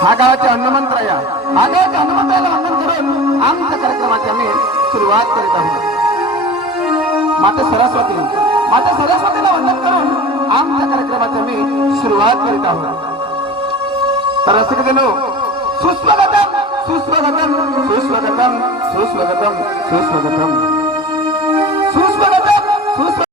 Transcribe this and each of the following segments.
हा गावाचे हनुमंत्र या हा गावाच्या हनुमंत्राला वंदन करून आमच्या कार्यक्रमाची आम्ही सुरुवात करीत आहोत. माता सरस्वतीला वंदन करून आमच्या कार्यक्रमाची आम्ही सुरुवात करीत आहोत. तर असं केलो सुस्वागतम सुस्वागतम सुस्वागतम सुस्वागतम सुस्वागतम सुस्वागतम सुस्वागतम.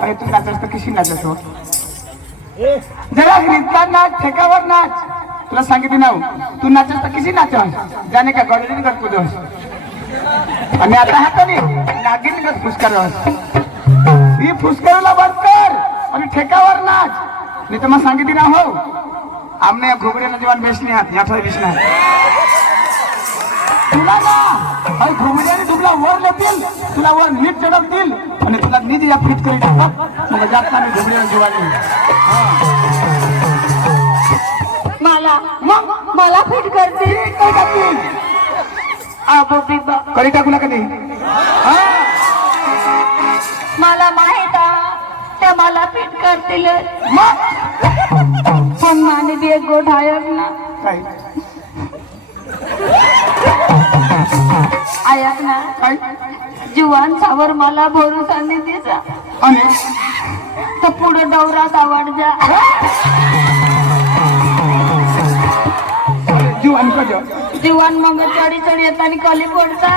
अरे तू नाचस तर कशी नाचतो जरा गीतला नाच ठेकावर नाच. तुला सांगितलं ना तू नाचस तर कशी नाचस जाने का गडरी गट कुदस आणि आता हाताने नागिन गट फुसकार ही फुसकाराला बंद कर आणि ठेकावर नाच. नाही तर मग सांगितलं ना हो आमने घोगड्याला जेवण बेसणे हात याठा बेसणार तुला ना घोगड्याने तुला वर लेतील तुला वर नीट चढवतील आणि तुला निधी या फिट करी टाकतात मला जात नाही घोगड्याला जेवायला. मला फिट करते आबो बिबा करी टाकू नका कधी मला माहित त्या मला फिट करतील पण माने बी एक गोठ आयक ना काय आयक ना काय जीवन सावर मला भरोसा नाही द्यायचा आणि तर पुढे डवरात आवड जा जीवन कजो जीवन मग चढी येताना कली पडता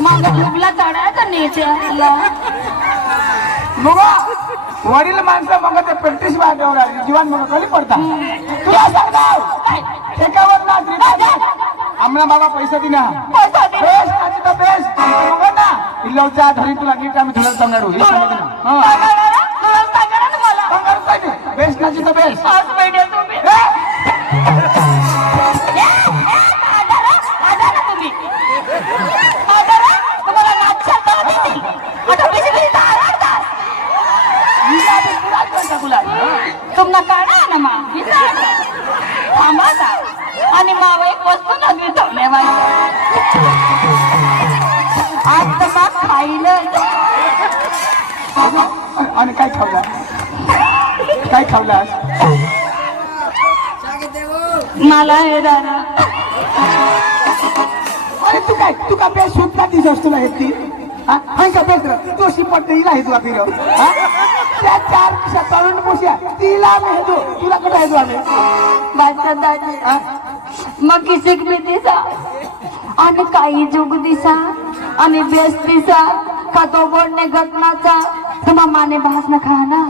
मग लुगला चढायचा नेते बघा वडील माणसं मग ते प्रॅक्टिस वाढवणार जीवन मग कधी पडता तुला सांगतो एकावर नाच आम्हाला बाबा पैसा दिना बेस नाची तर बेस बघा ना इल्लवच्या धरी तुला नीट आम्ही धुळत जाणार बेस नाची तर बेस तुमना काढा ना मा थांबा आणि मावा एक वस्तू नवी ठेवले आज तर मग खाईलं आणि काय खावला काय खावलास मला हे दादा अरे तू काय बेस शूट का दिसस तुला येते का बेस तो शिपट नाही आहे तुला फिरव त्या 4 तरुण पोष्या तिला मेहदू तुला कुठे आहे तू आम्ही बादशाह दादी मग किसी भी दिसा आणि काही जुग दिसा आणि बेस दिसा का तो बोलणे घटनाचा तुम्हा माने भास न खा ना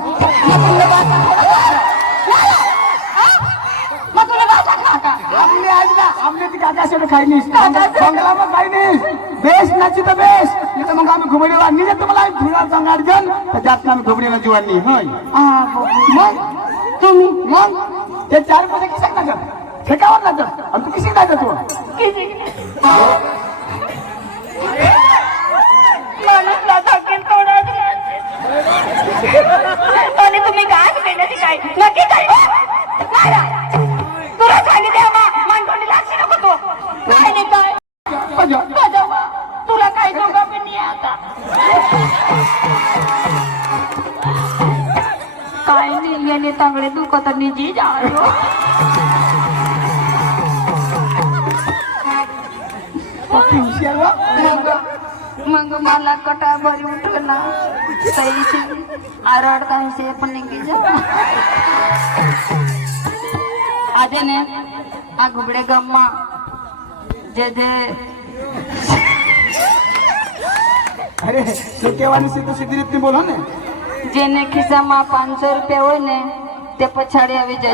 मग तुला भाषा खा का हमने आज ना हमने ती काका से खाई नहीं काका से- बंगला में खाई नहीं बेस नाची तो बेस ये तो मंगा में घुमड़ी वाली नहीं जब तुम्हाला धुरा संगार्जन तर जात ना घुमड़ी ना जीवानी होय मग तुम्ही मग ते चार मध्ये किती नाचत ठेकावर नाचत आणि तू किती नाचत तू माणूसला थकेल थोडाच आणि तुम्ही काय देण्याची काय नक्की काय तुला सांगितले मानकोंडी लागशी नको तू काय नाही काय बजावा तुला काय दोघा पण नाही आता काय नाही याने चांगले दुखत आणि जी जाणो मग मला कटा भरी उठला तैशी आरडता से पण निघी जा आजे ने आ घुबडे गम्मा जे जे अरे शेकेवानी से तो सीधी रीत बोलो ने जेने खिस्सा માં 500 રૂપિયા હોય ને તે પછાડી આવી જજો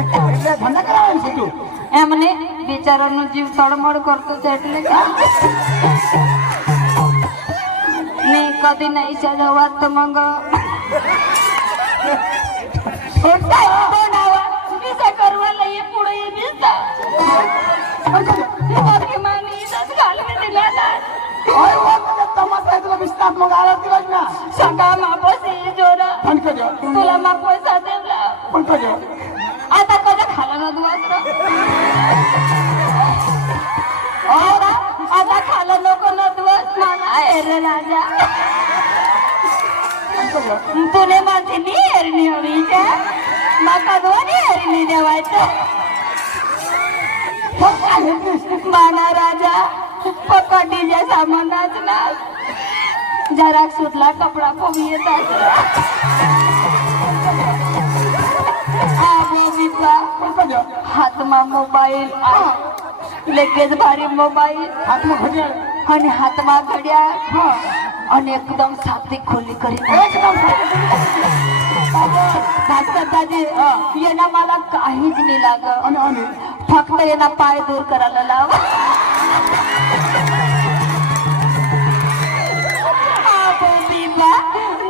એટલે ધંધા કરાવે છે તું એમને બિચારાનો જીવ તડમડ કરતો છે એટલે ને કદી નહીં સજવા તો મંગ છોટા બનાવા વિશે કરવા લઈએ પુડે બેસતા મારી માની દસ ગાલ મે દિલાલા ઓય ઓ મને તમારા એટલો વિસ્તાર મગ આરતી વાજના સગા માપોસી જોરા પણ કજો तुला मा पैसा देला पण कજો आता कधी खाला ना तू आता खाला नको ना तू मला रे राजा तुने माझी नी हेरणी हवी का माका दोन्ही हेरणी देवायचं बाणा राजा पकडीच्या सामानाच ना जरा सुटला कपडा कोमी येतात पण कजो हातमा मोबाईल लगेच भारी मोबाईल हातમાં ઘડિયાળ आणि हातमा घड्याळ आणि एकदम साधी खोली करी એકદમ भास्कर दादी येणं मला काहीच नाही लागत અને અને फक्त येणं पाय दूर करायला लाव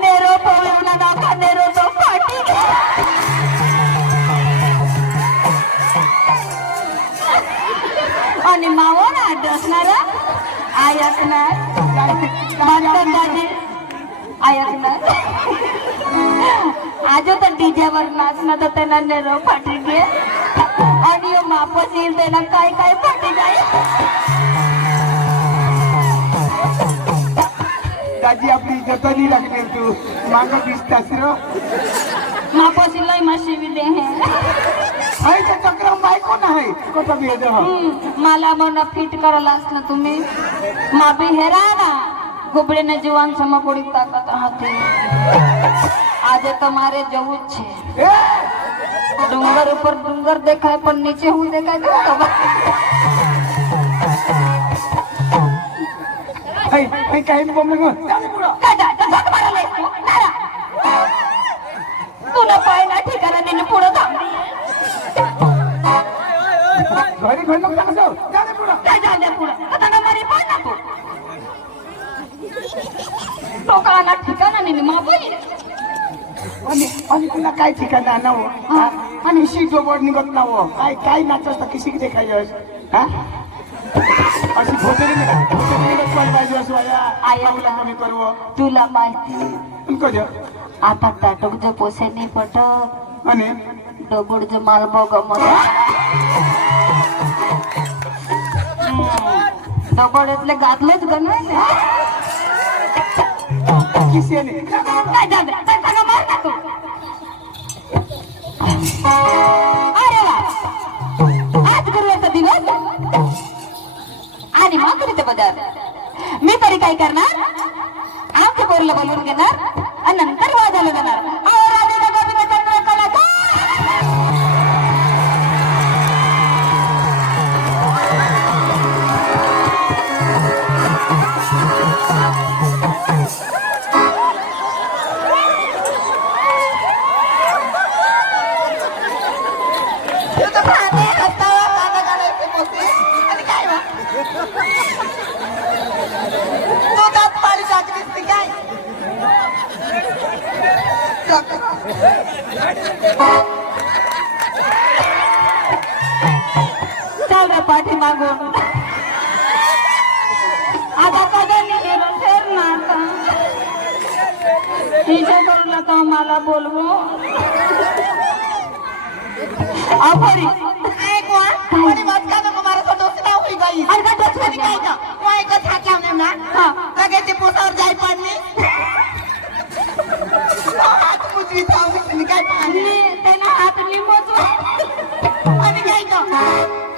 नेरो पोवला नाका नेरो तो फाटी आणि मावो ना डसणार ऐकणार भास्कर दादी ऐकणार आज तर डीजे वर नाचणं तर त्यांना नेरो फाटी घे आणि मापस येईल त्यांना काय काय फाटी जाईल दाजी आपली इज्जत नाही लागली तू मागं दिसतास र मापसी लय मशिवी दे हे हाय त्या चक्र बायको नाही कोटा बी येतो मला मन फिट करायला असलं तुम्ही माबी हेरा ना गुबडीने जीवन समकोडी ताकत हाथे આજે તમારે જવું જ છે એ ડુંગર ઉપર ડુંગર દેખાય પણ નીચે હું દેખાય તો ખબર हाय हाय काही बोंब चाले पुढं काढा धक मारायला येतो नारा तुला पाय ना ठिकाणा निने पुढं थांबली घरी घरी नको टाकतो चाले पुढं काय झालं पुढं आता ना मारी पाय ना तू तो काना ठिकाणा निने मापली आणि तुला काय ठिकाण ना हो आणि शी जोबड निघत ना हो काय काय नाचत किसी की देखायस हा अशी भोजरी पाहिजे असं आयला कमी करव तुला माहिती कज आता ताटक जे पोसे नाही पटत आणि डबड जे माल बघ डबड એટલે ગાદલે જ ગણાય ને किसी ने काय झालं त्याला मार ना तू अरे वा आज गुरुवारचा दिवस आणि मागुरीचे पदार्थ मी तरी काय करणार आमच्या पोरीला बोलवून घेणार आणि नंतर वाजायला जाणार अहो राधेला गोपीनाथ चंद्र कलाकार चल रे पाठी मागून आता कधी निघेलो फेर ना आता हिशो करून का मला बोलवो आभारी कोणी मत का नको मारा तो दोस्त ना होई गई अरे का दोस्त काय का वो एक था क्या हमने ना हां लगे ते पोसावर जाई पडली हात मुजरी था मी काय पाणी त्याला हात लिमोचो आणि काय का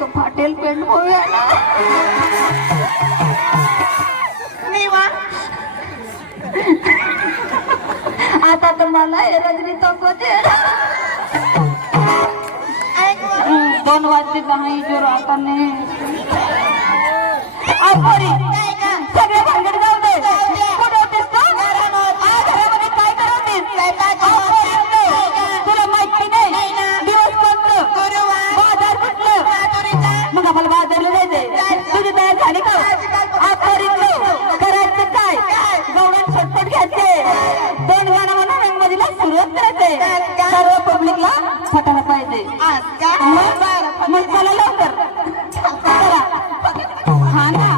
तो फाटेल पेंट होया ना मी वा आता तर मला हे रजनी तंको दे दोन वाजते काही जोर आता नाही आभारी सगळे भांडण जाऊ दे कुठं होतीस तू घरामध्ये काय करत तुला माहिती नाही दिवस कोणतं बाजार कुठलं मग आम्हाला बाजारला जायचंय तुझी तयार झाली का आभारी करायचं काय गवळण सटपट घ्यायचे दोन गाणं म्हणून रंगमधीला सुरुवात करायचंय सर्व पब्लिकला फटायला पाहिजे मग चला लवकर चला हा ना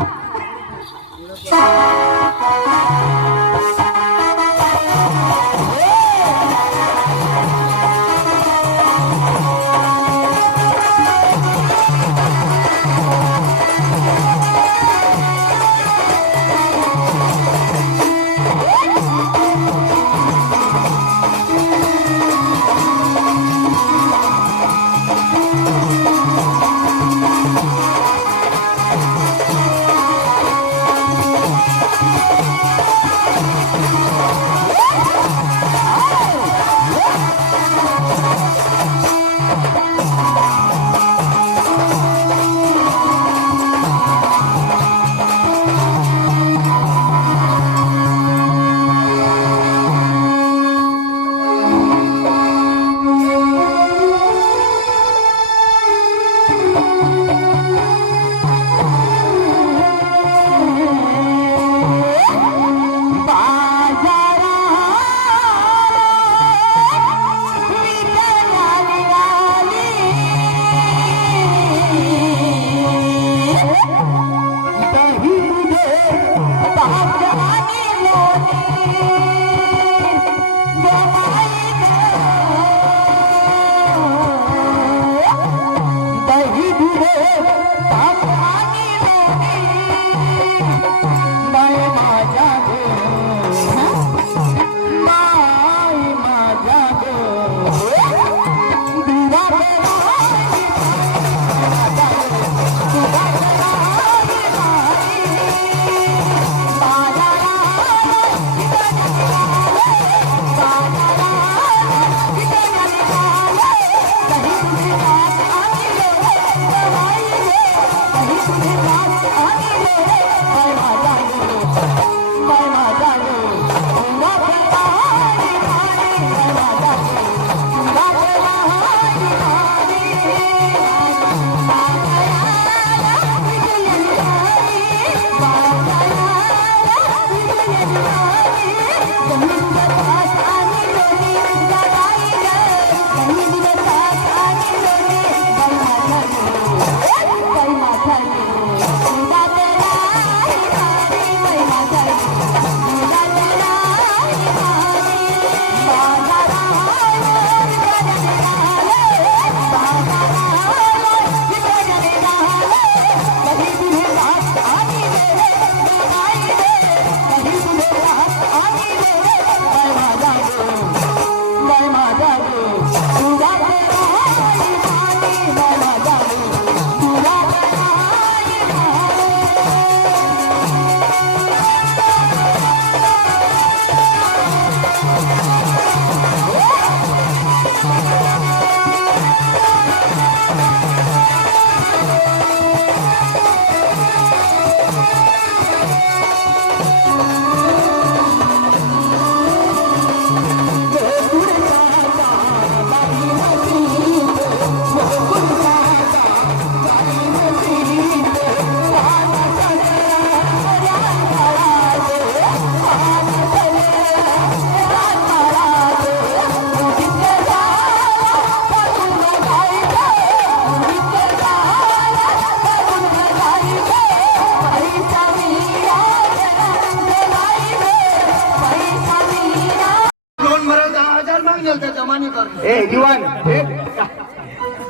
ए जीवन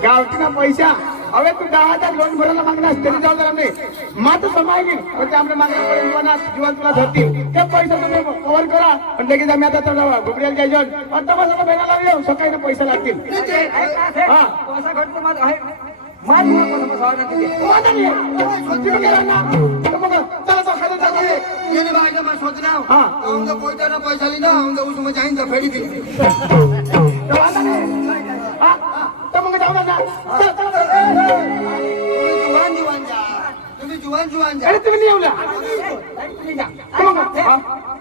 गावठी ना पैसा હવે તું 10,000 લોન ભરેલા માંગના તેની જવાબદાર અમે માત્ર સમાઈ ગઈ પછી આપણે માંગણા પડે જીવના જીવન तुला धरती ते पैसा तुम्ही कव्हर करा पण लगेच आम्ही आता चढावा गुबड्याला जायचं पण तमाशाला बेना लावूया सकाळी पैसे लागतील हा पैसा खर्च माझा आहे माझ पैसा सावधान तिथे वादा नाही सोचू गेला ना तर मग चला तो खाली जाते ये नहीं भाई जब मैं सोच रहा हूँ हाँ। उनका कोई तरह पैसा लेना उनका उसमें जाएंगे फेड़ी की तो वादा नाही हा तर मग जाऊ ना चल जुवान जुवान जा अरे तुम्ही नाही येऊला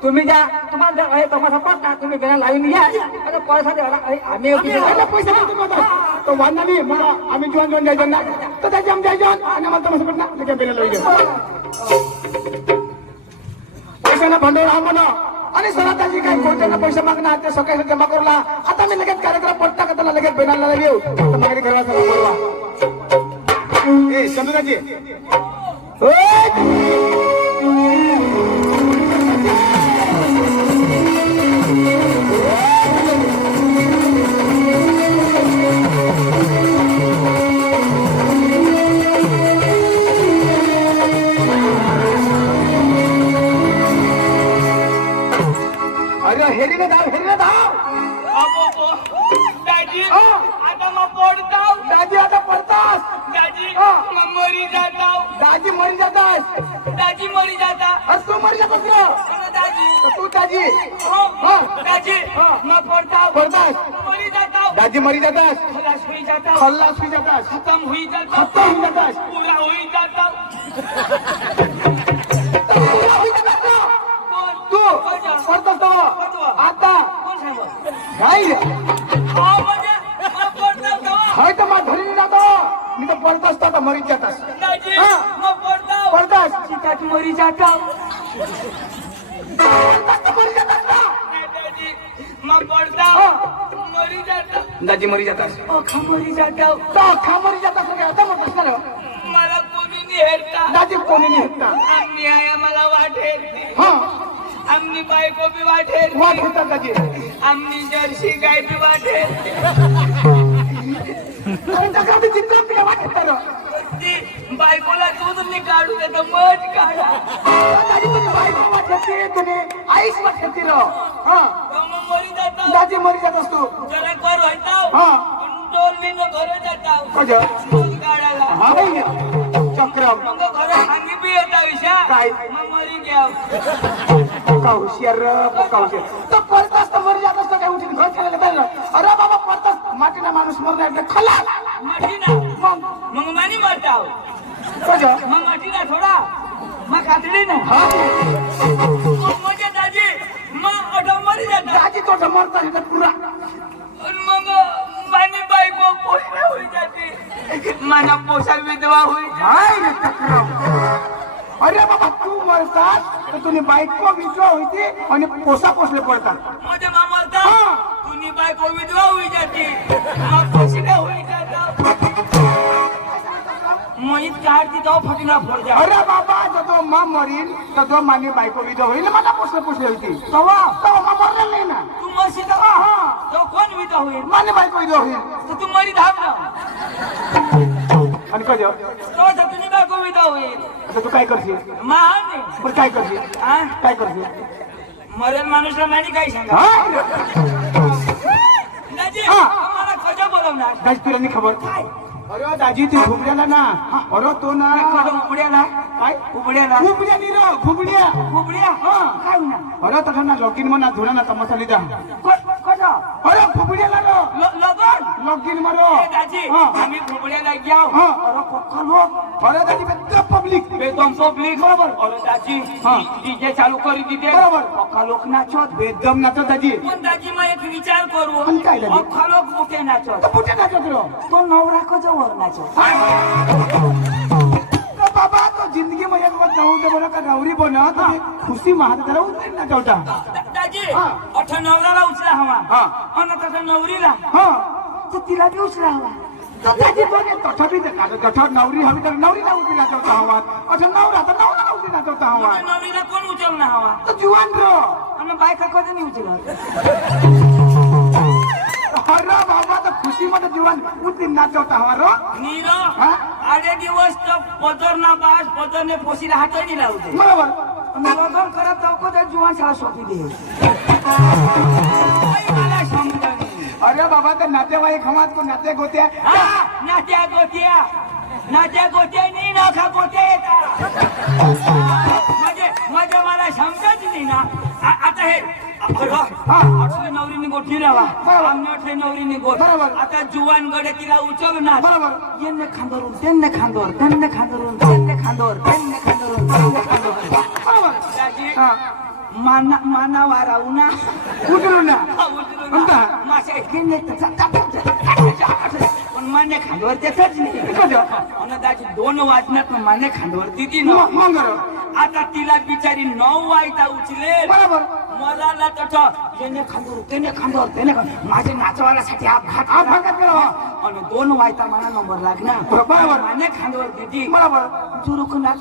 तुम्ही जा तुम्हाला आहे तमाशा पडता तुम्ही बेना लावून घ्या आता पैसा द्यावा आम्ही अरे पैसा नाही तुम्ही आता तो वादा नाही मला आम्ही जीवन जीवन जायचं ना तर त्याची आम्ही जायचं आणि आम्हाला तमाशा पडणार त्याच्या बेला लावूया पैशाला भांडवल हा म्हणा आणि सराताजी काय कोर्टाला पैसे मागणार ते सकाळी जमा करूला आता मी लगेच कार्यक्रम पडता का त्याला लगेच बेनाला येऊ तर मग घरवाचा बोलवा ए चंद्रजी अरे हेरीने धाव दाजी आता मग पडताव दाजी आता पडतास दाजी हा. मग मरी जाताव दाजी मरी जातास दाजी मरी जाता आज तू मरी जातोस ना दाजी तू दाजी हो हा. दाजी हा. मग पडताव पडतास मरी जाताव दाजी मरी जातास खलास हुई जाताव खल्लास हुई जातास खत्म हुई जाताव खत्म हुई जातास पूरा हुई जाताव पूरा हुई जातास ना कोण तू कोण पडतास तो आता कोण सांगो काय हा म्हणजे मग पडताव तेव्हा हाय तर मग धरी जातो मी तर पडतास तर आता मरी जातास दाजी हा. मग पडताव पडतास चिकात मरी जाताव मरी जातास ना नाही दाजी मग पडताव हा. मरी जाताव दाजी मरी जातास ओखा मरी जाताव तो खा मरी जातास ना आता म्हणतोस ना रे? मला कोणी निहेरता दाजी कोणी नाही हेरता आम्ही आहे मला वाटेल हा आमनी बायको बी वाटेल वाट होतात दाजी आमनी जर्सी गाय बी वाटेल अरे दादा मी जिंकलो तुला वाट होता ना ती बायकोला दूध मी काढू देतो मध काढा दाजी तुम्ही बायको वाट होती तुम्ही आईच वाट होती रो हा मग मरी जाताव दाजी मरी जातास तू जरा कर होताव हा दोन दिन घरे जाताव कजो दूध काढायला हा भाई चक्रम मग घरे सांगी बी येता विषा काय? मग मरी घ्या पक्का हुशार तर पडतास तर मरी जातास तर काय उठून घर खेळायला पाहिजे अरे बाबा पडतास मातीला माणूस मरणार एकदा खाला माठी ना मग मानी मरताव कजो मग माठी ना थोडा मग कातडी ना हा मग म्हणजे दाजी मग अडो मरी जाता दाजी तो मरता इथं पुरा मग मानी बायको पोषण होई जाते माना पोषण विधवा होई हाय रे चक्रम अरे बाबा तू मरतास तर तुम्ही बायको विधवा होती आणि पोसा पोसले पडतात माझ्या मामरता हा. तुनी बायको विधवा होई जाते मग पोषण होई जाता मोहित काढती तो फटिना फोड जा अरे बाबा जो मा मरीन तर जो मानी बायको विधवा होईल मला पोसले होती तेव्हा मा मरणार नाही ना तू मरशी तेव्हा हा. तो कोण विधवा होईल मानी बायको विधवा होईल तर तू मरी धाव ना आणि कजो तो तुझी बायको विधवा होईल आता तू काय करशील महान नाही पण काय करशील हा? काय करशील मरेल माणूसला मानी काय सांगा हा दाजी हा. आम्हाला खजो बोलवणार दाजी तुला नाही खबर अरे दाजी ती घुबड्याला ना अरे तो ना खजो उबड्याला काय उबड्याला घुबड्या नी रो घुबड्या उबड्या हा. काय होणार अरे तसं ना लॉकिन म्हणा धुरा ना तमाशा लिदा खजो अरे घुबड्याला रो लगन लॉकिन मारो ए दाजी हा. आम्ही उबड्याला जाऊ हा. अरे पक्का लोक अरे दाजी बेद्दा पब्लिक बेदम पब्लिक बरोबर. अरे दाजी हा. डीजे चालू करी दिते बरोबर. पक्का लोक नाचत बेदम नाचत दाजी पण दाजी मग एक विचार करू पण काय दाजी? अख्खा लोक मोठे नाचत तर कुठे नाचत रो तो नवरा कजवर नाचत तर बाबा तो जिंदगी मध्ये एक नऊ दे बोला का नवरी बोला तर खुशी महात त्याला उतरेल ना ठेवता दाजी हा. अठ नवऱ्याला उचला हवा हा. आणि तसं नवरीला हा तर तिला बी उचला हवा तर त्याची दोघे तठा बी तठा नवरी हवी तर नवरीला उतरी नाचवता हवा असं नवरा तर नवरा उतरी नाचवता हवा म्हणजे नवरीला कोण उचलणार हवा तर जुवान रो आणि बायका कधी नाही उचलत अरे बाबा तर खुशीमध्ये जीवन उतरी नाचवता हमारो नीरो हा? आधे दिवस तर पदरना बास पदरने पोशीला हातही लावते बरोबर लग्न करत चौको ते जुवान शाळा सोपी दे मला समजणी अरे बाबा तर नातेवाईक हमात को नाते गोत्या नात्या गोत्या नी नखा गोत्या येतात म्हणजे मला समजत नाही ना आता हे अठले नवरीने गोठी लावा आमने अठले नवरीने गोठ बरोबर. आता जुवान गडे तिला उचलणार बरोबर येणे खांदोरून त्यांने खांदोर त्यांने खांदोरून त्यांने खांदोर त्यांने खांदोरून त्यांने खांदोर बरोबर दाजी हा माना वारा उन्हा उतरू ना उचलून मासे घेणे पण माने खांदवर त्याच नाही आणि दाजी 2 वाजण्यात माने खांदवर दिदी ना मग आता तिला बिचारी 9 वाजता उचलेल बरोबर मला तट याने खांदवर त्याने खांदवर त्याने माझे नाचवायसाठी अपघात केला आणि 2 वाजता मला नंबर लागला बरोबर. माने खांदवर दिदी बरोबर चुरुक नाच